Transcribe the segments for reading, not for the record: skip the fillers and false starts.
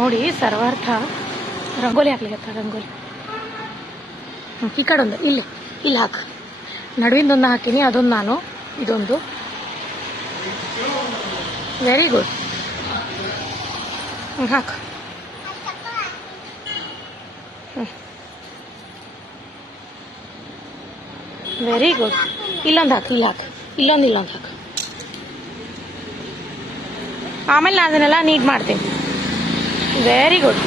ನೋಡಿ ಸರ್ವಾರ್ಥ ರಂಗೋಲಿ ಹಾಕ್ಲಿಕ್ಕೆ ರಂಗೋಲಿ. ಈ ಕಡೆ ಒಂದು ಇಲ್ಲಿ ಹಾಕು. ನಡುವಿಂದೊಂದು ಹಾಕೀನಿ, ಅದೊಂದು ನಾನು, ಇದೊಂದು. Very good. ಹಾಕು. Very good. ಇಲ್ಲೊಂದು ಹಾಕು, ಇಲ್ಲೊಂದು ಹಾಕು. ಆಮೇಲೆ ನಾನು ಅದನ್ನೆಲ್ಲ ನೀಟ್ ಮಾಡ್ತೀನಿ. Very good.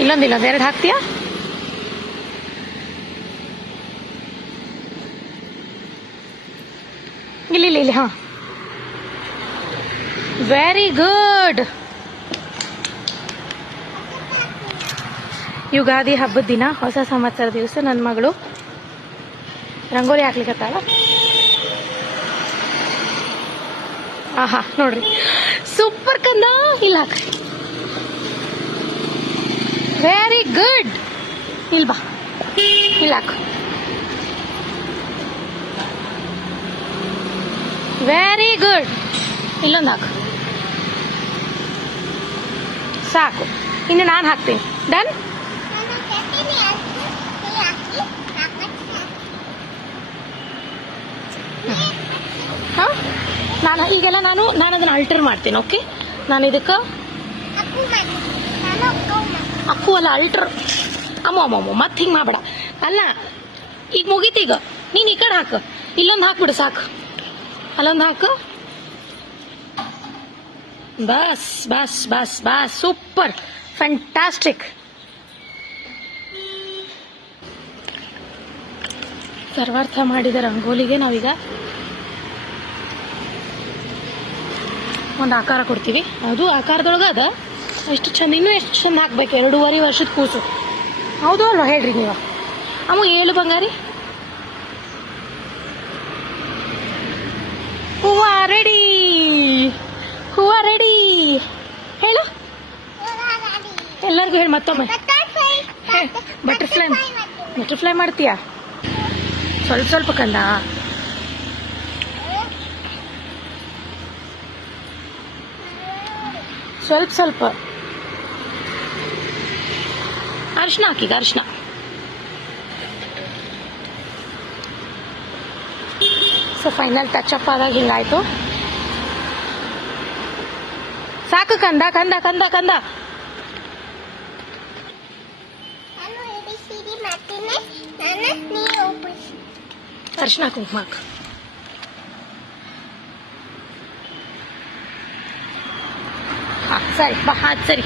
ಇಲ್ಲೊಂದು 2 ಹಾಕ್ತೀಯಾ? ಇಲ್ಲಿ ಹಾಂ. Very good. ಯುಗಾದಿ ಹಬ್ಬದ ದಿನ, ಹೊಸ ಸಂವತ್ಸರ ದಿವಸ ನನ್ನ ಮಗಳು ರಂಗೋಲಿ ಹಾಕ್ಲಿಕ್ಕತ್ತಾಳ. ಆಹಾ ನೋಡ್ರಿ, ಸೂಪರ್ ಕಂದ. ಇಲ್ಲ ಹಾಕ. Very good. ಬಾ, ಇಲ್ಲ ಹಾಕು. Very good. ಇಲ್ಲೊಂದು ಹಾಕು. ಸಾಕು. ಇನ್ನು ನಾನು ಹಾಕ್ತೀನಿ. ಡನ್. ಹಾಂ, ಈಗೆಲ್ಲ ನಾನು ಅದನ್ನು ಅಲ್ಟರ್ ಮಾಡ್ತೀನಿ. ಓಕೆ, ನಾನು ಇದಕ್ಕೆ ಅಕ್ಕು ಅಲ್ಲ, ಅಲ್ಟರ್. ಅಮ್ಮ ಮತ್ತೆ ಹಿಂಗೆ ಮಾಡಬೇಡ. ಅಲ್ಲ, ಈಗ ಮುಗೀತು. ಈಗ ನೀನು ಈ ಕಡೆ ಹಾಕು. ಇಲ್ಲೊಂದು ಹಾಕ್ಬಿಡು ಸಾಕು. ಅಲ್ಲೊಂದು ಹಾಕು. ಬಸ್ ಬಸ್ ಬಸ್ ಬಸ್. Super, fantastic. ಸರ್ವಾರ್ಥ ಮಾಡಿದ ರಂಗೋಲಿಗೆ ನಾವೀಗ ಒಂದು ಆಕಾರ ಕೊಡ್ತೀವಿ. ಅದು ಆಕಾರದೊಳಗೆ ಅದ. ಎಷ್ಟು ಚಂದ, ಇನ್ನೂ ಎಷ್ಟು ಚಂದ ಹಾಕ್ಬೇಕು. 2.5 ವರ್ಷದ ಕೂಸು. ಹೌದು ಅಲ್ವಾ ಹೇಳ್ರಿ ನೀವು? ಅಮ್ಮ ಹೇಳು ಬಂಗಾರಿ. ಹೂವ ರೆಡಿ, ಹೂವ ರೆಡಿ. ಹೇಳು ಎಲ್ಲರಿಗೂ, ಹೇಳಿ ಮತ್ತೊಮ್ಮೆ. ಬಟರ್ಫ್ಲೈ ಮಾಡ್ತೀಯಾ? ಸ್ವಲ್ಪ ಕಂದ. ಸ್ವಲ್ಪ ಅರಿಶಿನ ಹಾಕೀಗ, ಅರಿಶಿನ. ಸೊ ಫೈನಲ್ ಟಚ್ ಅಪ್ ಆದಾಗ ಹಿಂಗಾಯ್ತು. ಸಾಕು ಕಂದ. ಅರಿಶಿನ ಕುಂಕುಮ ಹಾಕು. ಸರಿ ಬಾ. ಸರಿ.